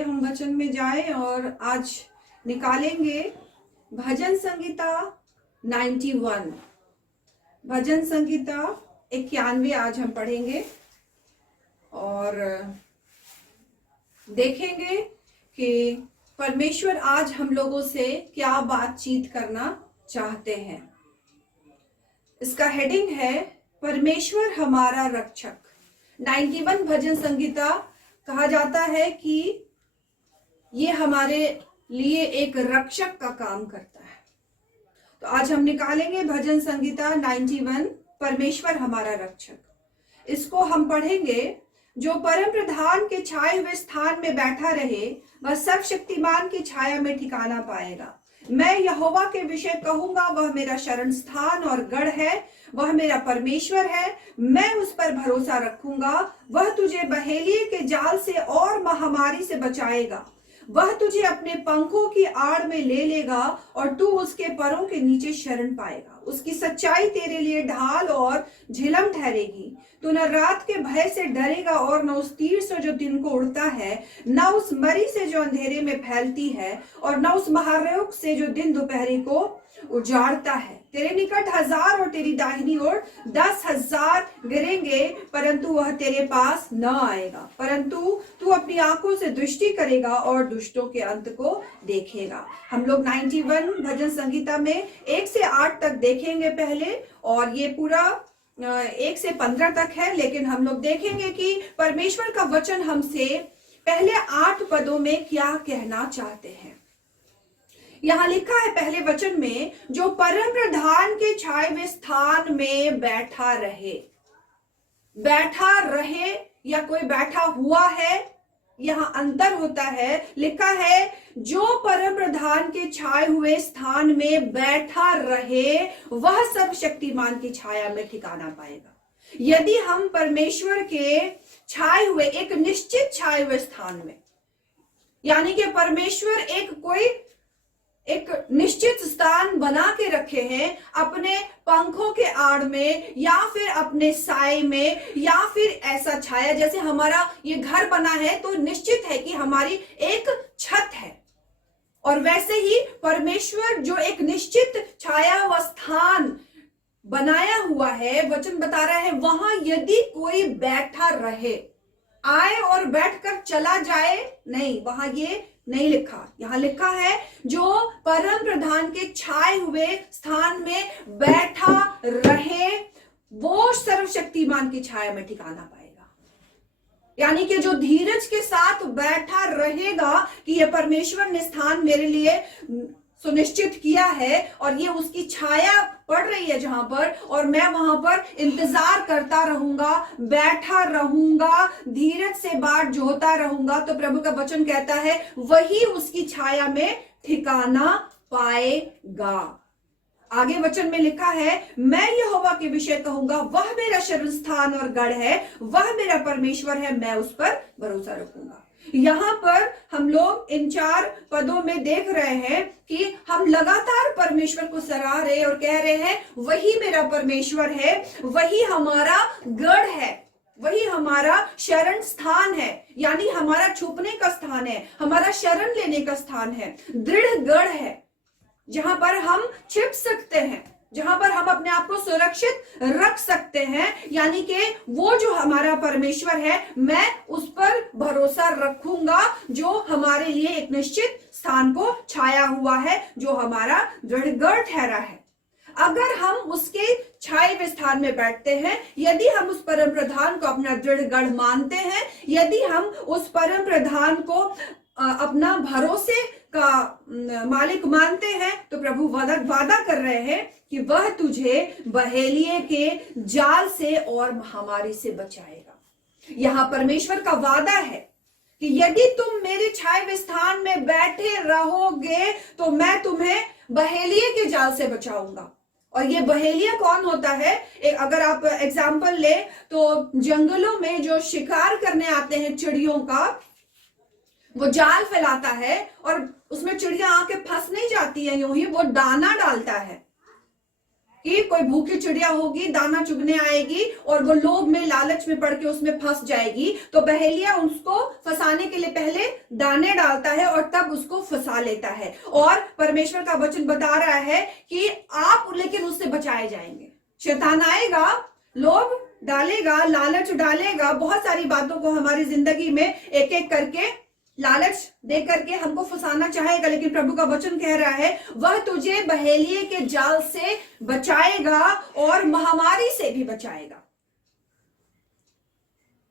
हम वचन में जाएं और आज निकालेंगे भजन संगीता 91। भजन संगीता 91 आज हम पढ़ेंगे और देखेंगे कि परमेश्वर आज हम लोगों से क्या बातचीत करना चाहते हैं। इसका हेडिंग है परमेश्वर हमारा रक्षक। 91 भजन संगीता कहा जाता है कि ये हमारे लिए एक रक्षक का काम करता है। तो आज हम निकालेंगे भजन संगीता 91 परमेश्वर हमारा रक्षक। इसको हम पढ़ेंगे। जो परम प्रधान के छाए हुए स्थान में बैठा रहे वह सर्वशक्तिमान की छाया में ठिकाना पाएगा। मैं यहोवा के विषय कहूंगा, वह मेरा शरण स्थान और गढ़ है, वह मेरा परमेश्वर है, मैं उस पर भरोसा रखूंगा। वह तुझे बहेलिए के जाल से और महामारी से बचाएगा। वह तुझे अपने पंखों की आड़ में ले लेगा और तू उसके परों के नीचे शरण पाएगा। उसकी सच्चाई तेरे लिए ढाल और झिलम ठहरेगी। तू न रात के भय से डरेगा और न उस तीर से जो दिन को उड़ता है, न उस मरी से जो अंधेरे में फैलती है, और न उस महारोग से जो दिन दोपहरी को उजाड़ता है। तेरे निकट 1000 और तेरी दाहिनी ओर 10,000 गिरेंगे, परंतु वह तेरे पास न आएगा। परंतु तू अपनी आंखों से दृष्टि करेगा और दुष्टों के अंत को देखेगा। हम लोग 91 भजन संगीता में 1 से 8 तक देखेंगे पहले, और ये पूरा 1 से 15 तक है। लेकिन हम लोग देखेंगे कि परमेश्वर का वचन हमसे पहले 8 पदों में क्या कहना चाहते हैं। यहां लिखा है पहले वचन में, जो परम प्रधान के छाए हुए स्थान में बैठा रहे। बैठा रहे या कोई बैठा हुआ है, यहां अंतर होता है। लिखा है जो परम प्रधान के छाए हुए स्थान में बैठा रहे वह सर्वशक्तिमान की छाया में ठिकाना पाएगा। यदि हम परमेश्वर के छाए हुए एक निश्चित छाए हुए स्थान में, यानी कि परमेश्वर एक निश्चित स्थान बना के रखे हैं अपने पंखों के आड़ में, या फिर अपने साए में, या फिर ऐसा छाया जैसे हमारा ये घर बना है तो निश्चित है कि हमारी एक छत है। और वैसे ही परमेश्वर जो एक निश्चित छाया व स्थान बनाया हुआ है, वचन बता रहा है वहां यदि कोई बैठा रहे, आए और बैठकर चला जाए नहीं, वहां ये नहीं लिखा। यहां लिखा है जो परम प्रधान के छाए हुए स्थान में बैठा रहे वो सर्वशक्तिमान की छाया में ठिकाना पाएगा। यानी कि जो धीरज के साथ बैठा रहेगा कि ये परमेश्वर ने स्थान मेरे लिए सुनिश्चित किया है और ये उसकी छाया पड़ रही है जहां पर, और मैं वहां पर इंतजार करता रहूंगा, बैठा रहूंगा, धीरज से बाट जोहता रहूंगा, तो प्रभु का वचन कहता है वही उसकी छाया में ठिकाना पाएगा। आगे वचन में लिखा है, मैं यहोवा के विषय कहूंगा, वह मेरा शरण स्थान और गढ़ है, वह मेरा परमेश्वर है, मैं उस पर भरोसा रखूंगा। यहां पर हम लोग इन 4 पदों में देख रहे हैं कि हम लगातार परमेश्वर को सराह रहे और कह रहे हैं वही मेरा परमेश्वर है, वही हमारा गढ़ है, वही हमारा शरण स्थान है, यानी हमारा छुपने का स्थान है, हमारा शरण लेने का स्थान है, दृढ़ गढ़ है जहां पर हम छिप सकते हैं, जहां पर हम अपने आप को सुरक्षित रख सकते हैं। यानी कि वो जो हमारा परमेश्वर है, मैं उस पर भरोसा रखूंगा जो हमारे लिए एक निश्चित स्थान को छाया हुआ है, जो हमारा दृढ़गढ़ ठहरा है। अगर हम उसके छाए हुए स्थान में बैठते हैं, यदि हम उस परम प्रधान को अपना दृढ़गढ़ मानते हैं, यदि हम उस परम प्रधान को अपना भरोसे का मालिक मानते हैं, तो प्रभु वादा कर रहे हैं कि वह तुझे बहेलिए के जाल से और महामारी से बचाएगा। यहां परमेश्वर का वादा है कि यदि तुम मेरे छाए हुए स्थान में बैठे रहोगे तो मैं तुम्हें बहेलिए के जाल से बचाऊंगा। और ये बहेलिया कौन होता है? अगर आप एग्जाम्पल ले तो जंगलों में जो शिकार करने आते हैं चिड़ियों का, वो जाल फैलाता है और उसमें चिड़िया आके फंस नहीं जाती है यूं ही, वो दाना डालता है। कि कोई भूखी चिड़िया होगी, दाना चुगने आएगी और वो लोभ में, लालच में पड़ के उसमें फंस जाएगी, तो बहेलिया उसको फंसाने के लिए पहले दाने डालता है और तब उसको फंसा लेता है। और परमेश्वर का वचन बता रहा है कि आप लेकिन उससे बचाए जाएंगे। शैतान आएगा, लोभ डालेगा, लालच डालेगा, बहुत सारी बातों को हमारी जिंदगी में एक एक करके लालच दे करके हमको फंसाना चाहेगा, लेकिन प्रभु का वचन कह रहा है वह तुझे बहेलिए के जाल से बचाएगा और महामारी से भी बचाएगा।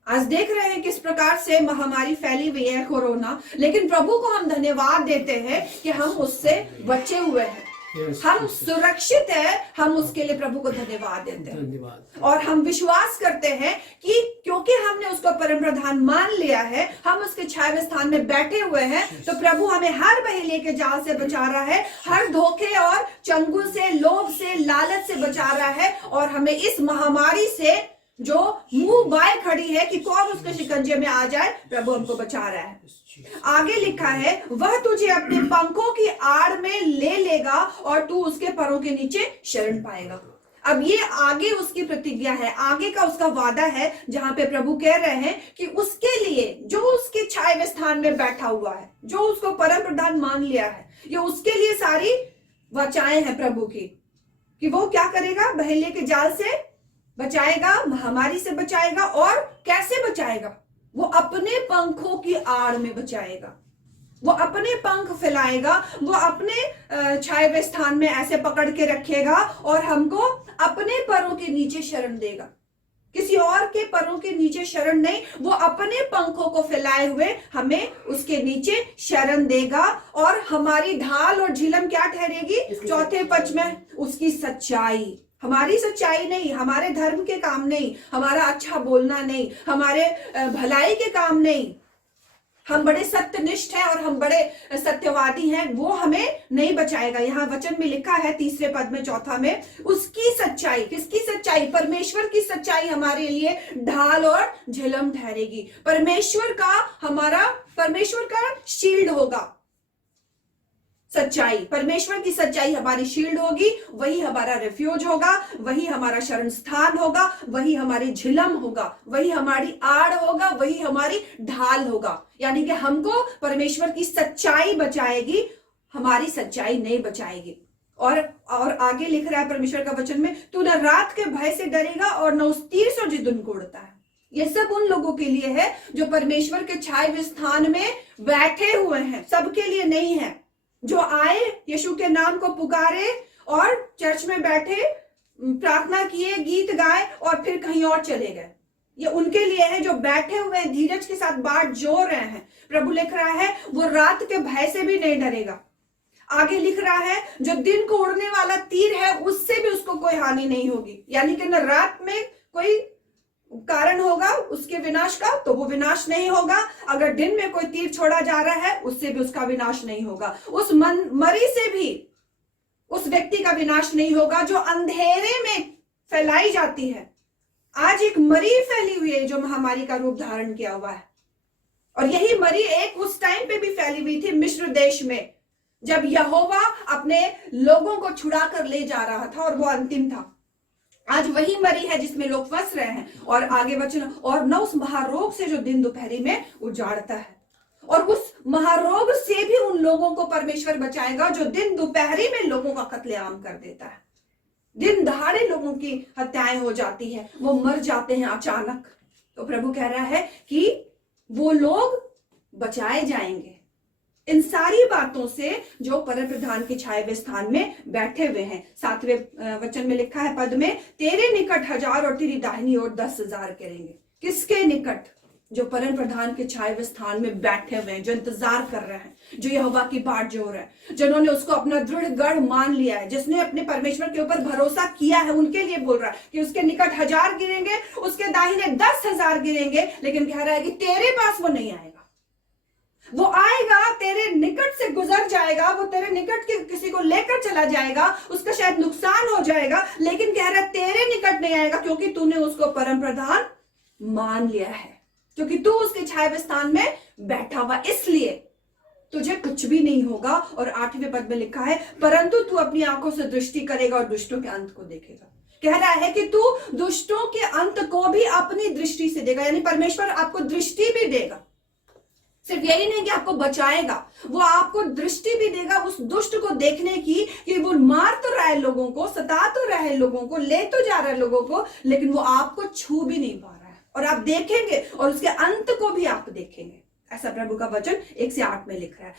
आज देख रहे हैं किस प्रकार से महामारी फैली हुई है, कोरोना, लेकिन प्रभु को हम धन्यवाद देते हैं कि हम उससे बचे हुए हैं, हम सुरक्षित है। हम उसके लिए प्रभु को धन्यवाद देते हैं और हम विश्वास करते हैं कि क्योंकि हमने उसको परम प्रधान मान लिया है, हम उसके छाया स्थान में बैठे हुए हैं, तो प्रभु हमें हर बहेलिए के जाल से बचा रहा है, हर धोखे और चंगुल से, लोभ से, लालच से बचा रहा है और हमें इस महामारी से जो मुंह बाय खड़ी है कि कौन उसके शिकंजे में आ जाए, प्रभु हमको बचा रहा है। आगे लिखा है वह तुझे अपने पंखों की आड़ में ले लेगा और तू उसके पैरों के नीचे शरण पाएगा। अब ये आगे उसकी प्रतिज्ञा है, आगे का उसका वादा है, जहां पे प्रभु कह रहे हैं कि उसके लिए जो उसके छाए स्थान में बैठा हुआ है, जो उसको परम प्रधान मान लिया है, ये उसके लिए सारी वाचाएं हैं प्रभु की, कि वो क्या करेगा, बहेलिए के जाल से बचाएगा, महामारी से बचाएगा। और कैसे बचाएगा? वो अपने पंखों की आड़ में बचाएगा, वो अपने पंख फैलाएगा, वो अपने छाए हुए स्थान में ऐसे पकड़ के रखेगा और हमको अपने पैरों के नीचे शरण देगा। किसी और के पैरों के नीचे शरण नहीं, वो अपने पंखों को फैलाए हुए हमें उसके नीचे शरण देगा। और हमारी ढाल और झिलम क्या ठहरेगी? चौथे पद में उसकी सच्चाई। हमारी सच्चाई नहीं, हमारे धर्म के काम नहीं, हमारा अच्छा बोलना नहीं, हमारे भलाई के काम नहीं, हम बड़े सत्यनिष्ठ हैं और हम बड़े सत्यवादी हैं, वो हमें नहीं बचाएगा। यहाँ वचन में लिखा है तीसरे पद में, चौथा में, उसकी सच्चाई। किसकी सच्चाई? परमेश्वर की सच्चाई हमारे लिए ढाल और झिलम ठहरेगी। परमेश्वर का शील्ड होगा सच्चाई, परमेश्वर की सच्चाई हमारी शील्ड होगी, वही हमारा रिफ्यूज होगा, वही हमारा शरण स्थान होगा, वही हमारी झिलम होगा, वही हमारी आड़ होगा, वही हमारी ढाल होगा। यानी कि हमको परमेश्वर की सच्चाई बचाएगी, हमारी सच्चाई नहीं बचाएगी। और आगे लिख रहा है परमेश्वर का वचन में, तू न रात के भय से डरेगा और न उस तीर से जो दिन को उड़ता है। ये सब उन लोगों के लिए है जो परमेश्वर के छाए हुए स्थान में बैठे हुए हैं, सबके लिए नहीं है। जो आए, यीशु के नाम को पुकारे और चर्च में बैठे, प्रार्थना किए, गीत गाए और फिर कहीं और चले गए, ये उनके लिए है जो बैठे हुए हैं, धीरज के साथ बाट जोड़ रहे हैं। प्रभु लिख रहा है वो रात के भय से भी नहीं डरेगा। आगे लिख रहा है जो दिन को उड़ने वाला तीर है उससे भी उसको कोई हानि नहीं होगी। यानी कि न रात में कोई कारण होगा उसके विनाश का, तो वो विनाश नहीं होगा। अगर दिन में कोई तीर छोड़ा जा रहा है उससे भी उसका विनाश नहीं होगा। उस मरी से भी उस व्यक्ति का विनाश नहीं होगा जो अंधेरे में फैलाई जाती है। आज एक मरी फैली हुई है जो महामारी का रूप धारण किया हुआ है, और यही मरी एक उस टाइम पे भी फैली हुई थी मिस्र देश में, जब यहोवा अपने लोगों को छुड़ा कर ले जा रहा था और वो अंतिम था। आज वही मरी है जिसमें लोग फंस रहे हैं। और आगे वचन, और न उस महारोग से जो दिन दोपहरी में उजाड़ता है, और उस महारोग से भी उन लोगों को परमेश्वर बचाएगा जो दिन दोपहरी में लोगों का कत्लेआम कर देता है। दिन दहाड़े लोगों की हत्याएं हो जाती है, वो मर जाते हैं अचानक। तो प्रभु कह रहा है कि वो लोग बचाए जाएंगे इन सारी बातों से जो परम प्रधान के छाए हुए स्थान में बैठे हुए हैं। 7वें वचन में लिखा है पद में, तेरे निकट 1000 और तेरी दाहिनी ओर 10,000 करेंगे। किसके निकट? जो परम प्रधान के छाए हुए स्थान में बैठे हुए हैं, जो इंतजार कर रहे हैं, जो यहोवा की बाट जोड़ रहे हैं, जिन्होंने उसको अपना दृढ़ गढ़ मान लिया है, जिसने अपने परमेश्वर के ऊपर भरोसा किया है, उनके लिए बोल रहा है कि उसके निकट 1000 गिरेंगे, उसके दाहिने 10,000 गिरेंगे, लेकिन कह रहा है कि तेरे पास वो नहीं आएगा। वो आएगा, तेरे निकट से गुजर जाएगा, वो तेरे निकट के किसी को लेकर चला जाएगा, उसका शायद नुकसान हो जाएगा, लेकिन कह रहा है तेरे निकट नहीं आएगा, क्योंकि तूने उसको परम प्रधान मान लिया है, क्योंकि तू उसके छाए हुए स्थान में बैठा हुआ। इसलिए तुझे कुछ भी नहीं होगा। और 8वें पद में लिखा है, परंतु तू अपनी आंखों से दृष्टि करेगा और दुष्टों के अंत को देखेगा। कह रहा है कि तू दुष्टों के अंत को भी अपनी दृष्टि से देगा, यानी परमेश्वर आपको दृष्टि भी देगा। सिर्फ यही नहीं कि आपको बचाएगा, वो आपको दृष्टि भी देगा उस दुष्ट को देखने की, कि वो मार तो रहा है लोगों को, सता तो रहा है लोगों को, ले तो जा रहा है लोगों को, लेकिन वो आपको छू भी नहीं पा रहा है। और आप देखेंगे और उसके अंत को भी आप देखेंगे। ऐसा प्रभु का वचन 1 से 8 में लिख रहा है।